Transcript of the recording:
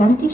bekannte